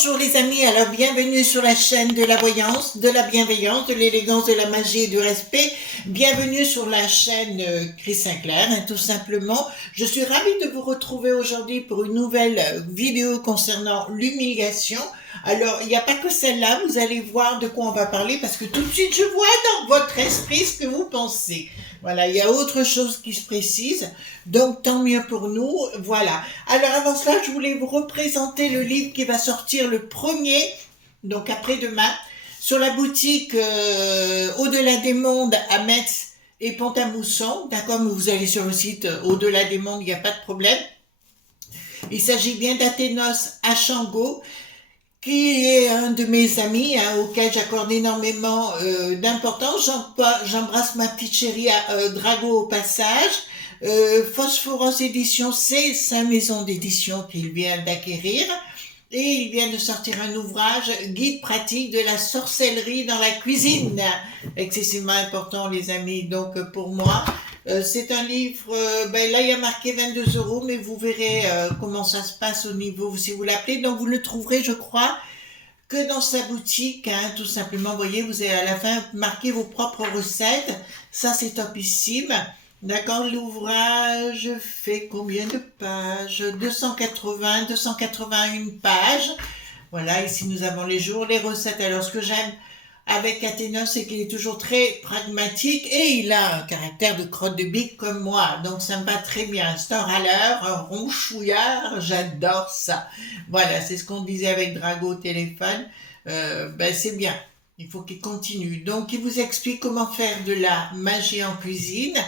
Bonjour les amis, alors bienvenue sur la chaîne de la voyance, de la bienveillance, de l'élégance, de la magie et du respect. Bienvenue sur la chaîne Chris Sinclair, tout simplement. Je suis ravie de vous retrouver aujourd'hui pour une nouvelle vidéo concernant l'humiliation. Alors, il n'y a pas que celle-là, vous allez voir de quoi on va parler parce que tout de suite je vois dans votre esprit ce que vous pensez. Voilà, il y a autre chose qui se précise, donc tant mieux pour nous, voilà. Alors avant cela, je voulais vous représenter le livre qui va sortir le premier, donc après-demain, sur la boutique Au-delà des mondes à Metz et Pont-à-Mousson, d'accord, mais vous allez sur le site Au-delà des mondes, il n'y a pas de problème. Il s'agit bien d'Athénos Achango, qui est un de mes amis, auquel j'accorde énormément d'importance. J'embrasse ma petite chérie Drago au passage. Phosphorus Édition, c'est sa maison d'édition qu'il vient d'acquérir. Et il vient de sortir un ouvrage, Guide pratique de la sorcellerie dans la cuisine. Excessivement important, les amis, donc pour moi. C'est un livre, là il y a marqué 22 €, mais vous verrez comment ça se passe au niveau, si vous l'appelez. Donc vous le trouverez, je crois, que dans sa boutique, tout simplement. Vous voyez, vous avez à la fin marqué vos propres recettes. Ça, c'est topissime. D'accord, l'ouvrage fait combien de pages? 280, 281 pages. Voilà, ici nous avons les jours, les recettes. Alors, ce que j'aime avec Athénos, c'est qu'il est toujours très pragmatique et il a un caractère de crotte de bique comme moi. Donc, ça me va très bien. C'est un râleur, un ronchouillard, j'adore ça. Voilà, c'est ce qu'on disait avec Drago au téléphone. C'est bien. Il faut qu'il continue. Donc, il vous explique comment faire de la magie en cuisine,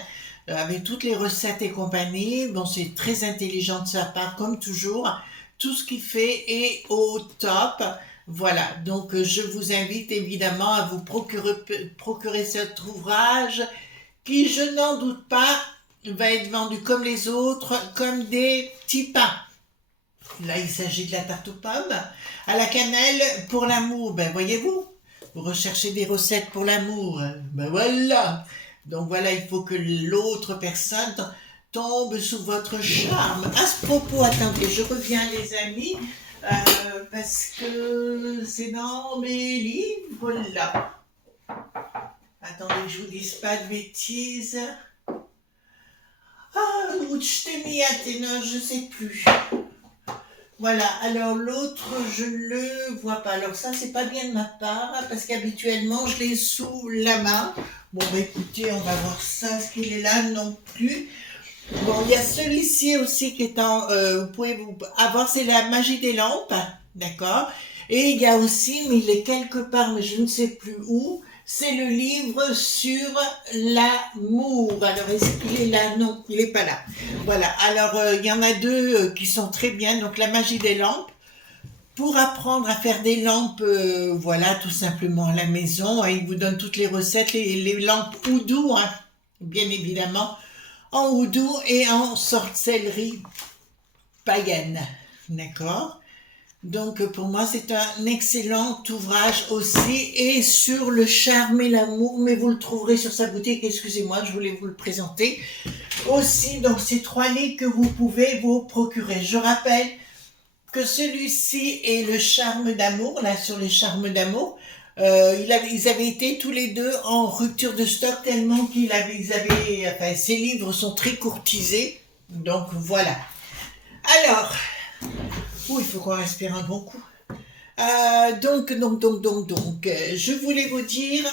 avec toutes les recettes et compagnie. Bon, c'est très intelligent de sa part, comme toujours. Tout ce qu'il fait est au top. Voilà, donc je vous invite évidemment à vous procurer cet ouvrage qui, je n'en doute pas, va être vendu comme les autres, comme des petits pains. Là, il s'agit de la tarte aux pommes, à la cannelle pour l'amour. Ben, voyez-vous, vous recherchez des recettes pour l'amour. Ben voilà. Donc voilà, il faut que l'autre personne tombe sous votre charme. À ce propos, attendez, je reviens les amis, parce que c'est dans mes livres là. Attendez que je vous dise pas de bêtises. Ah, où je t'ai mis Athéna, je sais plus. Voilà, alors l'autre, je ne le vois pas. Alors ça, c'est pas bien de ma part, parce qu'habituellement, je l'ai sous la main. Bon, écoutez, on va voir ça, est-ce qu'il est là non plus? Bon, il y a celui-ci aussi qui est en... vous pouvez avoir, c'est la magie des lampes, d'accord? Et il y a aussi, mais il est quelque part, mais je ne sais plus où, c'est le livre sur l'amour. Alors, est-ce qu'il est là? Non, il n'est pas là. Voilà, alors il y en a deux qui sont très bien. Donc, la magie des lampes, pour apprendre à faire des lampes, voilà, tout simplement à la maison. Il vous donne toutes les recettes, les lampes oudou, bien évidemment, en oudou et en sorcellerie païenne. D'accord? Donc pour moi c'est un excellent ouvrage aussi, et sur le charme et l'amour, mais vous le trouverez sur sa boutique, excusez-moi, je voulais vous le présenter. Aussi, donc ces trois livres que vous pouvez vous procurer. Je rappelle que celui-ci est le charme d'amour, là sur les charmes d'amour. Ils avaient été tous les deux en rupture de stock tellement ces livres sont très courtisés. Donc voilà. Alors, il faut qu'on respire un bon coup. Je voulais vous dire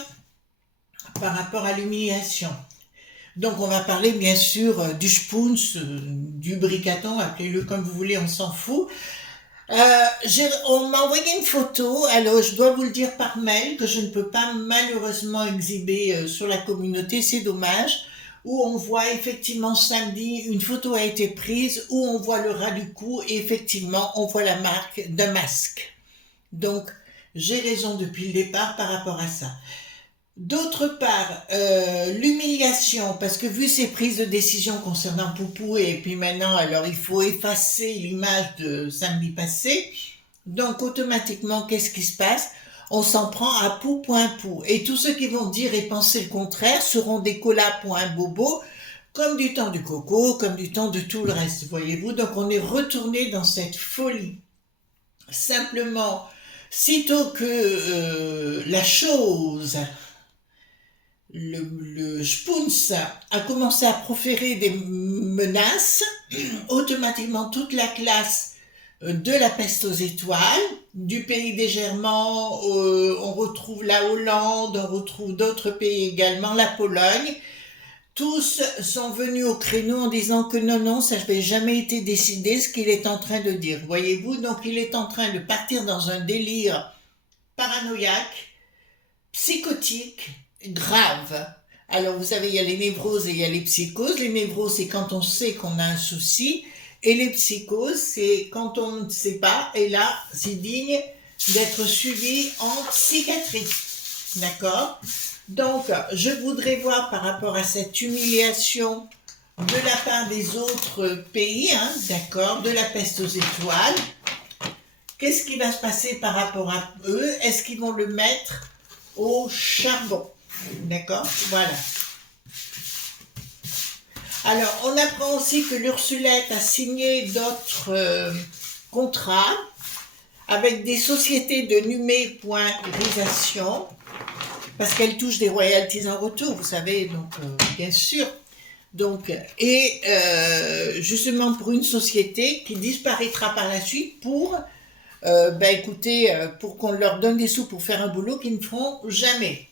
par rapport à l'humiliation. Donc on va parler bien sûr du spoons, du bricaton, appelez-le comme vous voulez, on s'en fout. On m'a envoyé une photo, alors je dois vous le dire par mail, que je ne peux pas malheureusement exhiber sur la communauté, c'est dommage, où on voit effectivement samedi, une photo a été prise, où on voit le ras du cou, et effectivement on voit la marque d'un masque. Donc j'ai raison depuis le départ par rapport à ça. D'autre part, l'humiliation, parce que vu ces prises de décision concernant Poupou, et puis maintenant, alors il faut effacer l'image de samedi passé, donc automatiquement, qu'est-ce qui se passe? On s'en prend à pou.pou. Et tous ceux qui vont dire et penser le contraire seront des colas.bobo, comme du temps du coco, comme du temps de tout le reste, voyez-vous. Donc on est retourné dans cette folie Simplement, sitôt que la chose, le Spoons a commencé à proférer des menaces, automatiquement toute la classe de la peste aux étoiles, du pays des Germans, on retrouve la Hollande, on retrouve d'autres pays également, la Pologne, tous sont venus au créneau en disant que non, non, ça n'avait jamais été décidé ce qu'il est en train de dire. Voyez-vous, donc il est en train de partir dans un délire paranoïaque, psychotique, grave. Alors vous savez, il y a les névroses et il y a les psychoses. Les névroses, c'est quand on sait qu'on a un souci. Et les psychoses, c'est quand on ne sait pas. Et là, c'est digne d'être suivi en psychiatrie. D'accord ? Donc, je voudrais voir par rapport à cette humiliation de la part des autres pays, hein, d'accord, de la peste aux étoiles. Qu'est-ce qui va se passer par rapport à eux? Est-ce qu'ils vont le mettre au charbon? D'accord? Voilà. Alors, on apprend aussi que l'Ursulette a signé d'autres contrats avec des sociétés de numérisation parce qu'elle touche des royalties en retour, vous savez, donc bien sûr. Donc, et justement pour une société qui disparaîtra par la suite pour, écoutez, pour qu'on leur donne des sous pour faire un boulot qu'ils ne feront jamais.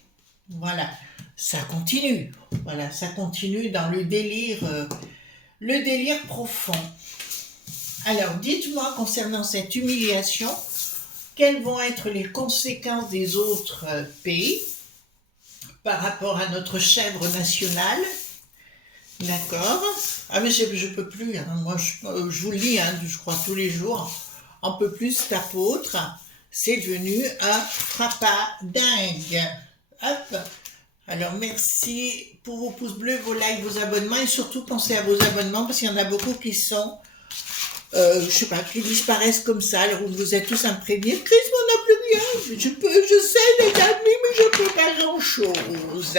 Voilà, ça continue. Voilà, ça continue dans le délire profond. Alors, dites-moi concernant cette humiliation, quelles vont être les conséquences des autres pays par rapport à notre chèvre nationale? D'accord. Ah mais je peux plus, hein. Moi je vous le dis, hein, je crois tous les jours, on peut plus cet apôtre, c'est devenu un frappadingue. Hop. Alors merci pour vos pouces bleus, vos likes, vos abonnements et surtout pensez à vos abonnements parce qu'il y en a beaucoup qui sont, je sais pas, qui disparaissent comme ça. Alors vous êtes tous imprégnés. Chris m'en a plus bien. Je sais les amis, mais je peux pas grand chose.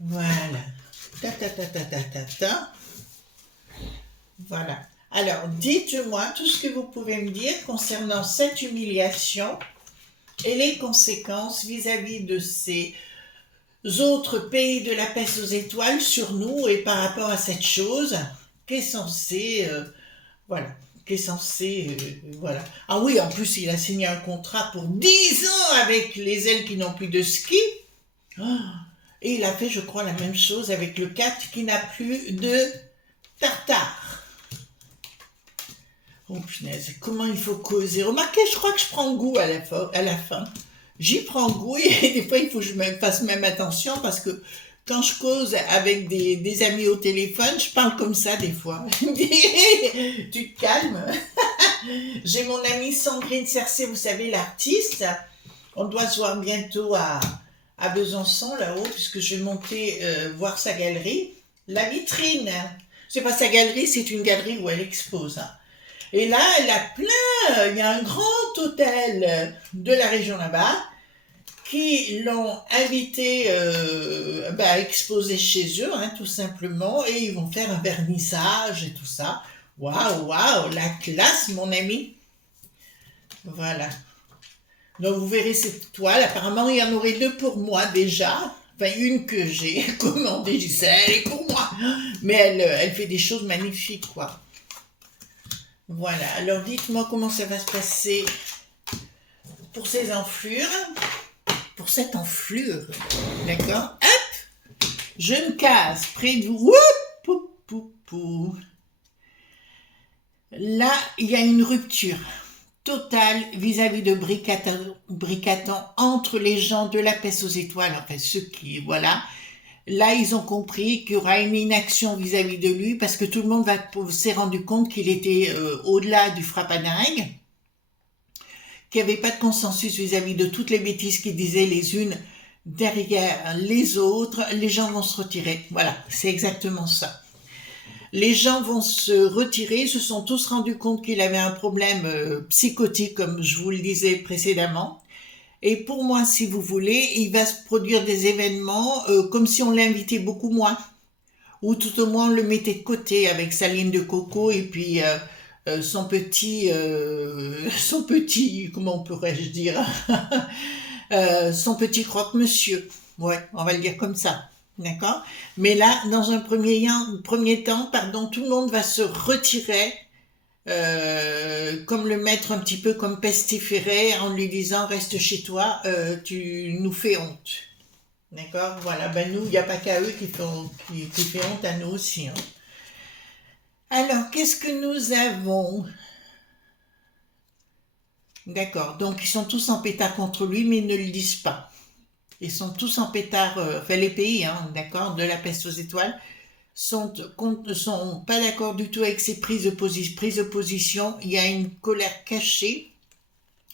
Voilà. Ta ta ta ta ta ta ta. Voilà. Alors, dites-moi tout ce que vous pouvez me dire concernant cette humiliation et les conséquences vis-à-vis de ces autres pays de la peste aux étoiles sur nous et par rapport à cette chose qui est censée, voilà, qui est censée, voilà. Ah oui, en plus, il a signé un contrat pour 10 ans avec les ailes qui n'ont plus de ski. Oh. Et il a fait, je crois, la même chose avec le 4 qui n'a plus de tartare. Oh punaise, comment il faut causer. Remarquez, je crois que je prends goût à la fin. J'y prends goût et des fois, il faut que je me fasse même attention parce que quand je cause avec des amis au téléphone, je parle comme ça des fois. Tu te calmes. J'ai mon amie Sandrine Cercé, vous savez, l'artiste. On doit se voir bientôt à Besançon, là-haut, puisque je vais monter voir sa galerie. La vitrine, c'est pas sa galerie, c'est une galerie où elle expose. Hein. Et là, elle a plein, il y a un grand hôtel de la région là-bas qui l'ont invité à exposer chez eux, hein, tout simplement, et ils vont faire un vernissage et tout ça. Waouh, waouh, la classe, mon ami. Voilà. Donc vous verrez cette toile, apparemment il y en aurait 2 pour moi déjà, enfin une que j'ai commandée, je sais, elle est pour moi, mais elle fait des choses magnifiques quoi. Voilà, alors dites-moi comment ça va se passer pour ces enflures, pour cette enflure, d'accord? Hop, je me casse près de vous, pou, pou, pou. Là il y a une rupture totale vis-à-vis de Bricatan entre les gens de la peste aux étoiles, enfin ceux qui, voilà, là ils ont compris qu'il y aura une inaction vis-à-vis de lui parce que tout le monde s'est rendu compte qu'il était au-delà du frappadingue, qu'il n'y avait pas de consensus vis-à-vis de toutes les bêtises qu'ils disaient les unes derrière les autres, les gens vont se retirer, voilà, c'est exactement ça. Les gens vont se retirer, ils se sont tous rendus compte qu'il avait un problème psychotique, comme je vous le disais précédemment. Et pour moi, si vous voulez, il va se produire des événements comme si on l'invitait beaucoup moins. Ou tout au moins, on le mettait de côté avec sa ligne de coco et puis son petit, comment pourrais-je dire, son petit croque-monsieur. Ouais, on va le dire comme ça. D'accord? Mais là, dans un premier temps, pardon, tout le monde va se retirer, comme le mettre un petit peu comme pestiféré en lui disant reste chez toi, tu nous fais honte. D'accord? Voilà, ben nous, il n'y a pas qu'à eux qui fait honte à nous aussi, hein. Alors, qu'est-ce que nous avons? D'accord, donc ils sont tous en pétard contre lui, mais ils ne le disent pas. Ils sont tous en pétard, enfin les pays, hein, d'accord, de la peste aux étoiles, sont pas d'accord du tout avec ces prises de position. Il y a une colère cachée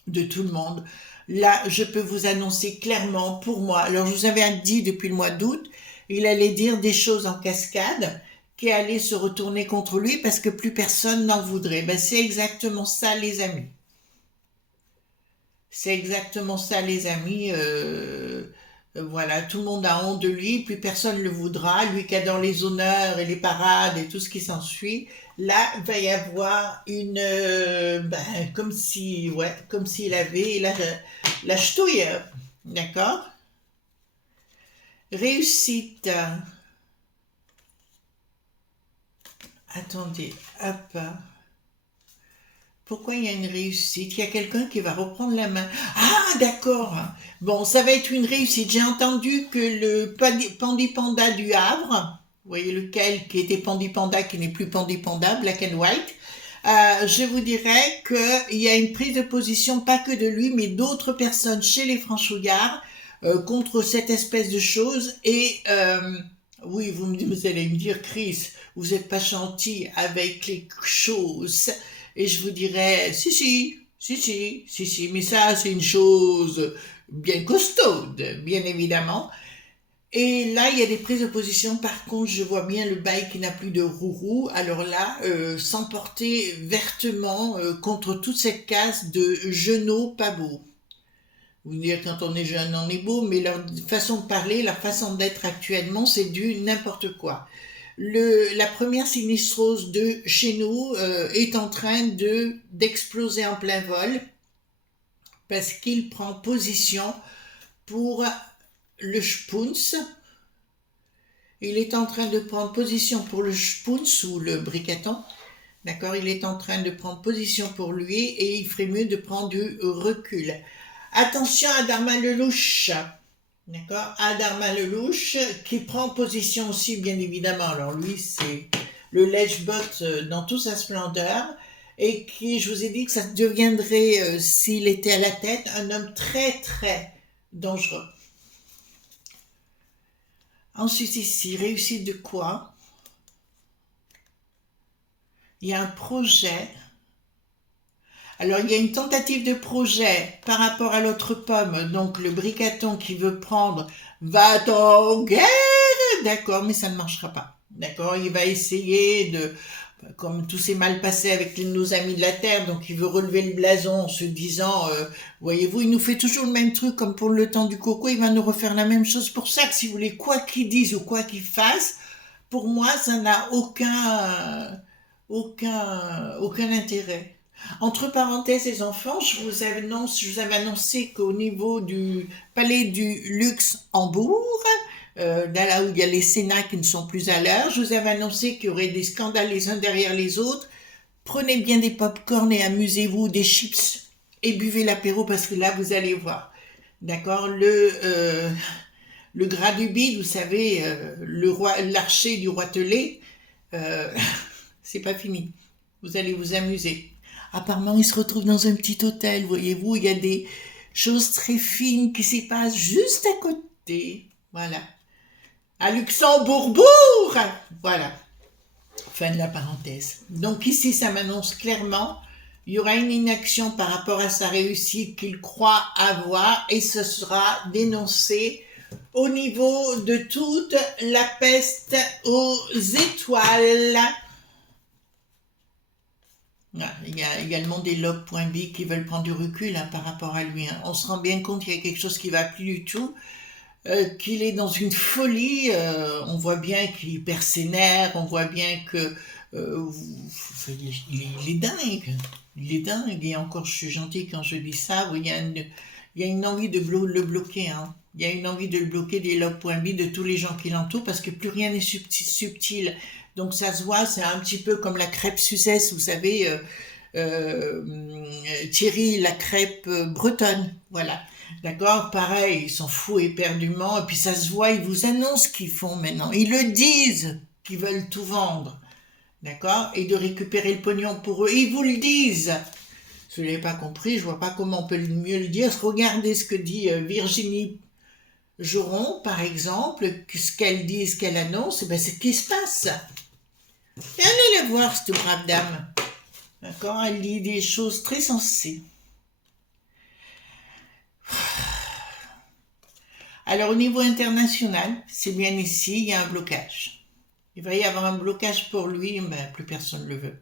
de tout le monde. Là, je peux vous annoncer clairement, pour moi, alors je vous avais dit depuis le mois d'août, il allait dire des choses en cascade qui allaient se retourner contre lui parce que plus personne n'en voudrait. Ben, c'est exactement ça, les amis. C'est exactement ça, les amis. Voilà, tout le monde a honte de lui, plus personne ne le voudra. Lui qui adore les honneurs et les parades et tout ce qui s'ensuit. Là, il va y avoir une, comme si, ouais, comme s'il avait la ch'touille, d'accord? Réussite. Attendez, hop. Pourquoi il y a une réussite? Il y a quelqu'un qui va reprendre la main. Ah, d'accord. Bon, ça va être une réussite. J'ai entendu que le Pandipanda du Havre, vous voyez lequel qui était Pandipanda, qui n'est plus Pandipanda, Black and White, je vous dirais qu'il y a une prise de position, pas que de lui, mais d'autres personnes chez les franchouillards, contre cette espèce de chose. Et oui, vous allez me dire, Chris, vous n'êtes pas gentil avec les choses. Et je vous dirais, si, mais ça, c'est une chose bien costaude, bien évidemment. Et là, il y a des prises de position. Par contre, je vois bien le bail qui n'a plus de roue. Alors là, s'emporter vertement contre toute cette casse de genoux pas beaux. Vous dire quand on est jeune, on est beau, mais leur façon de parler, leur façon d'être actuellement, c'est du n'importe quoi. La première sinistrose de chez nous est en train d'exploser en plein vol parce qu'il prend position pour le Spunz. Il est en train de prendre position pour le Spunz ou le briqueton. D'accord, il est en train de prendre position pour lui et il ferait mieux de prendre du recul. Attention à Dharma Lelouch. D'accord, Dharma Lelouch qui prend position aussi, bien évidemment. Alors lui, c'est le lèche-botte dans toute sa splendeur et qui, je vous ai dit que ça deviendrait, s'il était à la tête, un homme très très dangereux. Ensuite ici, réussite de quoi? Il y a un projet. Alors, il y a une tentative de projet par rapport à l'autre pomme, donc le briqueton qui veut prendre va-t-en guerre, d'accord, mais ça ne marchera pas, d'accord, il va essayer de, comme tout s'est mal passé avec nos amis de la Terre, donc il veut relever le blason en se disant, voyez-vous, il nous fait toujours le même truc comme pour le temps du coco, il va nous refaire la même chose. Pour ça que si vous voulez, quoi qu'il dise ou quoi qu'il fasse, pour moi, ça n'a aucun intérêt. Entre parenthèses, les enfants, je vous avais annoncé qu'au niveau du palais du Luxembourg, là où il y a les Sénats qui ne sont plus à l'heure, je vous avais annoncé qu'il y aurait des scandales les uns derrière les autres. Prenez bien des pop-corn et amusez-vous, des chips et buvez l'apéro parce que là, vous allez voir. D'accord, le gras du bide, vous savez, l'archer du roi Telé, c'est pas fini. Vous allez vous amuser. Apparemment, il se retrouve dans un petit hôtel, voyez-vous, il y a des choses très fines qui s'y passent juste à côté. Voilà. À Luxembourg, voilà. Fin de la parenthèse. Donc ici, ça m'annonce clairement, il y aura une inaction par rapport à sa réussite qu'il croit avoir et ce sera dénoncé au niveau de toute la peste aux étoiles. Il y a également des logs.b qui veulent prendre du recul par rapport à lui. On se rend bien compte qu'il y a quelque chose qui ne va plus du tout, qu'il est dans une folie. On voit bien qu'il perd ses nerfs, on voit bien que il est dingue. Il est dingue. Et encore, je suis gentille quand je dis ça. Il y a une envie de le bloquer. Hein. Il y a une envie de le bloquer des log.b de tous les gens qui l'entourent parce que plus rien n'est subtil. Donc ça se voit, c'est un petit peu comme la crêpe Suzès, vous savez, Thierry, la crêpe bretonne. Voilà. D'accord. Pareil, ils s'en foutent éperdument. Et puis ça se voit, ils vous annoncent ce qu'ils font maintenant. Ils le disent qu'ils veulent tout vendre. D'accord. Et de récupérer le pognon pour eux. Ils vous le disent. Si vous n'avez pas compris, je vois pas comment on peut mieux le dire. Regardez ce que dit Virginie Joron, par exemple, ce qu'elle dit, ce qu'elle annonce, et ben c'est ce qui se passe. Et allez la voir, cette brave dame. D'accord. Elle dit des choses très sensées. Alors, au niveau international, c'est bien ici, il y a un blocage. Il va y avoir un blocage pour lui, ben, plus personne ne le veut.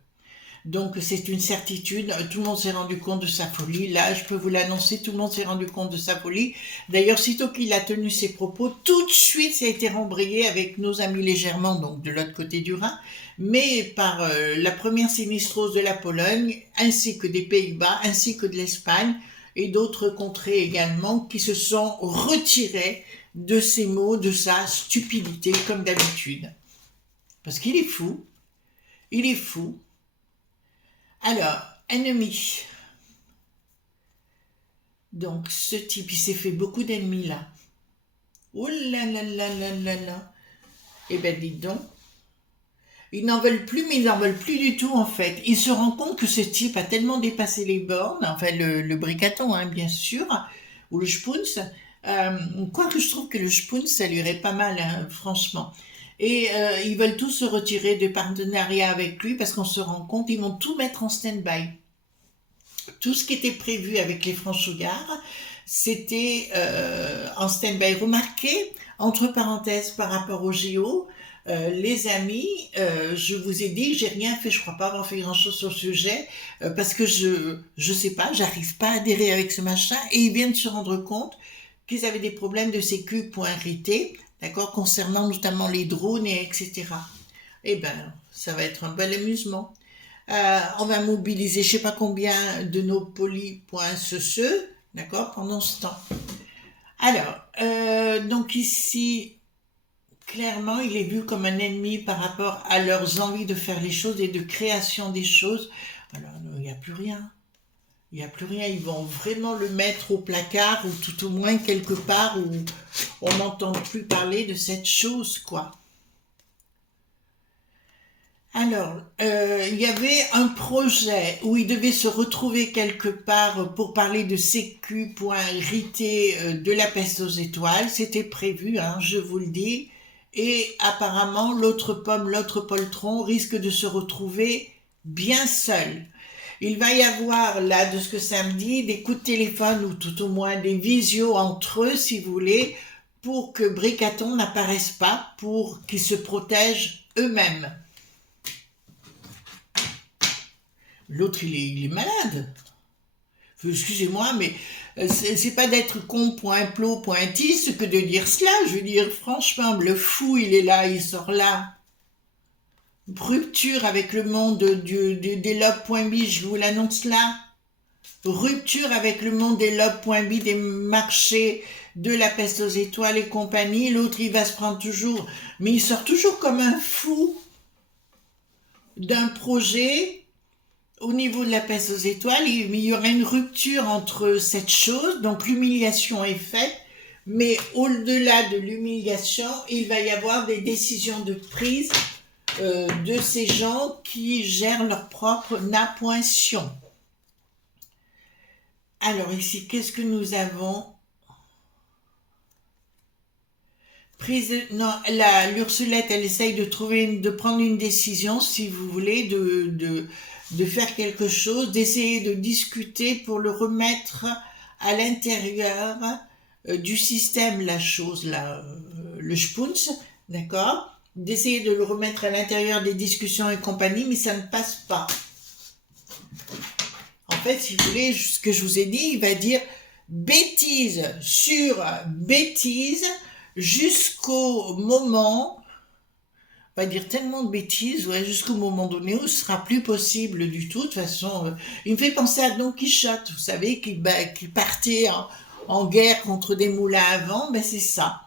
Donc, c'est une certitude. Tout le monde s'est rendu compte de sa folie. Là, je peux vous l'annoncer, tout le monde s'est rendu compte de sa folie. D'ailleurs, sitôt qu'il a tenu ses propos, tout de suite, ça a été rembrayé avec nos amis légèrement, donc de l'autre côté du Rhin, mais par la première sinistrose de la Pologne, ainsi que des Pays-Bas, ainsi que de l'Espagne, et d'autres contrées également, qui se sont retirés de ces mots, de sa stupidité, comme d'habitude. Parce qu'il est fou. Il est fou. Alors, ennemi. Donc, ce type, il s'est fait beaucoup d'ennemis là. Oh là là là là là là. Eh ben, dites donc. Ils n'en veulent plus, mais ils n'en veulent plus du tout, en fait. Ils se rendent compte que ce type a tellement dépassé les bornes, enfin, le bricaton, hein, bien sûr, ou le Spunz. Quoique je trouve que le Spunz, ça lui irait pas mal, hein, franchement. Et ils veulent tous se retirer de partenariat avec lui parce qu'on se rend compte, ils vont tout mettre en stand-by. Tout ce qui était prévu avec les franchouillards, c'était en stand-by. Remarquez, entre parenthèses, par rapport au Géo, les amis, je vous ai dit, j'ai rien fait, je crois pas avoir fait grand-chose sur le sujet, parce que je sais pas, j'arrive pas à adhérer avec ce machin, et ils viennent se rendre compte qu'ils avaient des problèmes de sécu.rit, d'accord, concernant notamment les drones, et etc. Eh ben, ça va être un bel amusement. On va mobiliser je sais pas combien de nos poly.ce, d'accord, pendant ce temps. Alors, donc ici, clairement, il est vu comme un ennemi par rapport à leurs envies de faire les choses et de création des choses. Alors, il n'y a plus rien. Il n'y a plus rien. Ils vont vraiment le mettre au placard ou tout au moins quelque part où on n'entend plus parler de cette chose, quoi. Alors, il y avait un projet où ils devaient se retrouver quelque part pour parler de sécu.rit de la peste aux étoiles. C'était prévu, hein, je vous le dis. Et apparemment, l'autre pomme, l'autre poltron risque de se retrouver bien seul. Il va y avoir, là, de ce que ça me dit, des coups de téléphone ou tout au moins des visios entre eux, si vous voulez, pour que Bricaton n'apparaisse pas, pour qu'ils se protègent eux-mêmes. L'autre, il est malade. Excusez-moi, mais c'est pas d'être con.plo.tis que de dire cela. Je veux dire, franchement, le fou, il est là, il sort là. Rupture avec le monde des log.b, je vous l'annonce là. Rupture avec le monde des log.b, des marchés, de la peste aux étoiles et compagnie. L'autre, il va se prendre toujours, mais il sort toujours comme un fou d'un projet. Au niveau de la peste aux étoiles, il y aura une rupture entre cette chose, donc l'humiliation est faite, mais au-delà de l'humiliation, il va y avoir des décisions de prise de ces gens qui gèrent leur propre appointion. Alors ici, qu'est-ce que nous avons? Non, l'Ursulette, elle essaye de prendre une décision, si vous voulez, de faire quelque chose, d'essayer de discuter pour le remettre à l'intérieur du système, la chose, là, le Spunz, d'accord? D'essayer de le remettre à l'intérieur des discussions et compagnie, mais ça ne passe pas. En fait, si vous voulez, ce que je vous ai dit, il va dire bêtise sur bêtise jusqu'au moment va dire tellement de bêtises, ouais, jusqu'au moment donné où ce sera plus possible du tout. De toute façon, il me fait penser à Don Quichotte, vous savez, qui partait en guerre contre des moulins à vent, ben c'est ça.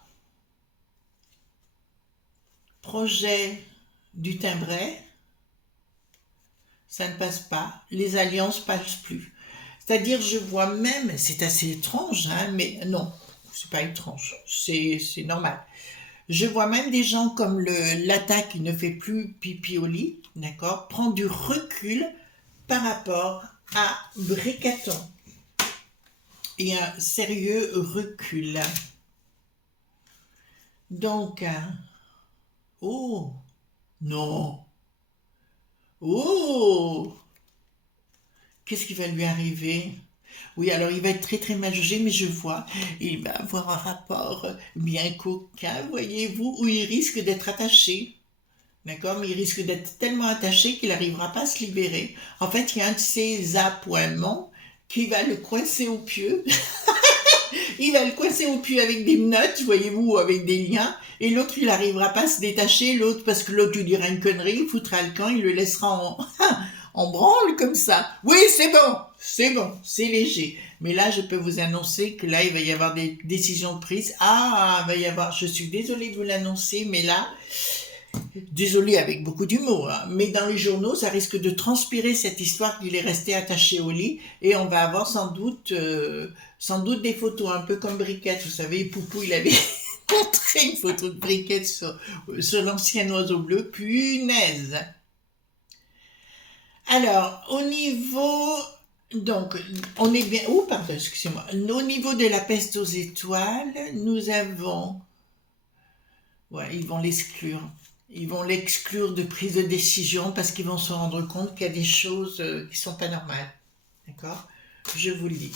Projet du Timbret, ça ne passe pas. Les alliances passent plus. C'est-à-dire, je vois même, c'est assez étrange, hein, mais non, c'est pas étrange, c'est normal. Je vois même des gens comme Lata qui ne fait plus pipi au lit, d'accord, prendre du recul par rapport à Bricaton. Et un sérieux recul. Donc, oh, non, oh, qu'est-ce qui va lui arriver? Oui, alors il va être très très mal jugé, mais je vois, il va avoir un rapport bien coquin, voyez-vous, où il risque d'être attaché. D'accord? Mais il risque d'être tellement attaché qu'il n'arrivera pas à se libérer. En fait, il y a un de ses appointements qui va le coincer au pieu. Il va le coincer au pieu avec des notes, voyez-vous, ou avec des liens. Et l'autre, il n'arrivera pas à se détacher. L'autre, parce que l'autre lui dira une connerie, il foutra le camp, il le laissera en branle comme ça. Oui, c'est bon, c'est léger. Mais là, je peux vous annoncer que là, il va y avoir des décisions prises. Ah, il va y avoir, je suis désolée de vous l'annoncer, mais là, désolée avec beaucoup d'humour, hein, mais dans les journaux, ça risque de transpirer cette histoire qu'il est resté attaché au lit et on va avoir sans doute des photos un peu comme Briquette. Vous savez, Poupou, il avait montré une photo de Briquette sur l'ancien oiseau bleu. Punaise! Alors, au niveau... Donc, on est bien... Oh, pardon, excusez-moi. Au niveau de la peste aux étoiles, nous avons... Ouais, ils vont l'exclure. Ils vont l'exclure de prise de décision parce qu'ils vont se rendre compte qu'il y a des choses qui sont pas normales. D'accord? Je vous le dis.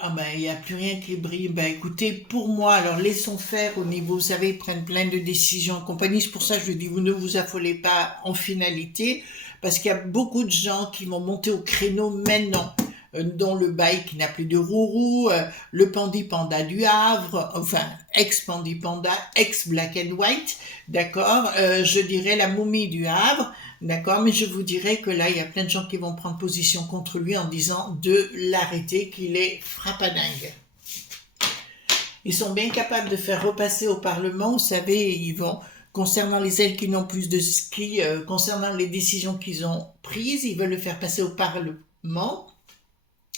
Ah ben, il n'y a plus rien qui brille. Ben écoutez, pour moi, alors laissons faire au niveau, vous savez, ils prennent plein de décisions en compagnie. C'est pour ça que je dis, vous ne vous affolez pas en finalité, parce qu'il y a beaucoup de gens qui vont monter au créneau maintenant, dont le bail qui n'a plus de rourou, le Pandi Panda du Havre, enfin, ex-Pandi Panda, ex-Black and White, d'accord, je dirais la momie du Havre, d'accord, mais je vous dirais que là, il y a plein de gens qui vont prendre position contre lui en disant de l'arrêter, qu'il est frappadingue. Ils sont bien capables de faire repasser au Parlement, vous savez, ils vont, concernant les ailes qui n'ont plus de ski, concernant les décisions qu'ils ont prises, ils veulent le faire passer au Parlement,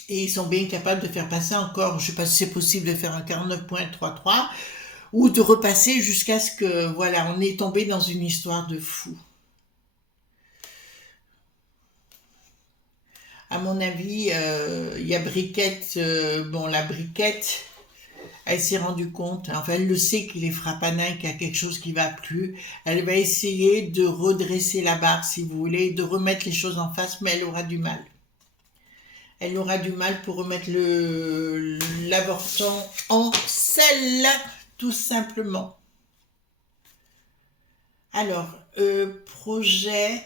et ils sont bien capables de faire passer encore, je ne sais pas si c'est possible de faire un 49.33, ou de repasser jusqu'à ce que, voilà, on est tombé dans une histoire de fou. À mon avis, il y a Briquette, bon, la Briquette, elle s'est rendue compte, enfin, elle le sait qu'il est frappanin, qu'il y a quelque chose qui va plus. Elle va essayer de redresser la barre, si vous voulez, de remettre les choses en face, mais elle aura du mal. Elle aura du mal pour remettre l'avorton en selle, tout simplement. Alors, projet...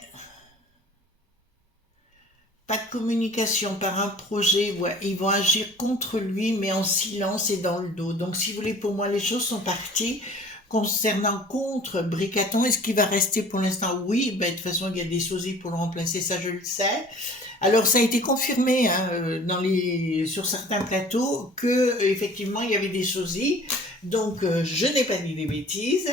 Pas de communication par un projet, ouais, ils vont agir contre lui, mais en silence et dans le dos. Donc, si vous voulez, pour moi, les choses sont parties. Concernant contre Bricaton, est-ce qu'il va rester pour l'instant? Oui, ben, de toute façon, il y a des sosies pour le remplacer, ça je le sais. Alors, ça a été confirmé hein, sur certains plateaux que effectivement il y avait des sosies. Donc, je n'ai pas dit des bêtises.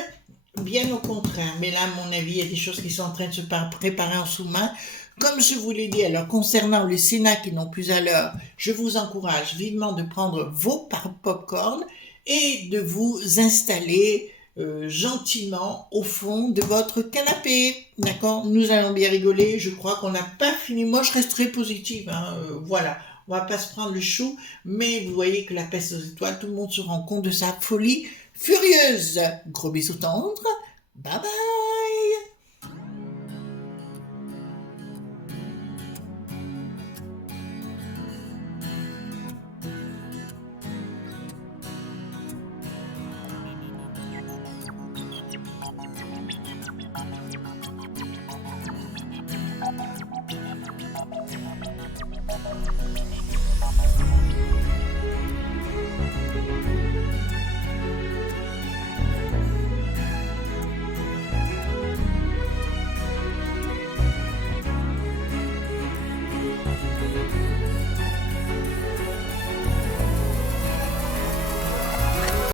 Bien au contraire, mais là, à mon avis, il y a des choses qui sont en train de se préparer en sous-main. Comme je vous l'ai dit, alors concernant le Sénat qui n'ont plus à l'heure, je vous encourage vivement de prendre vos pop-corn et de vous installer gentiment au fond de votre canapé. D'accord? Nous allons bien rigoler, je crois qu'on n'a pas fini. Moi, je reste très positive, hein, voilà. On va pas se prendre le chou, mais vous voyez que la peste aux étoiles, tout le monde se rend compte de sa folie furieuse. Gros bisous tendres, bye bye!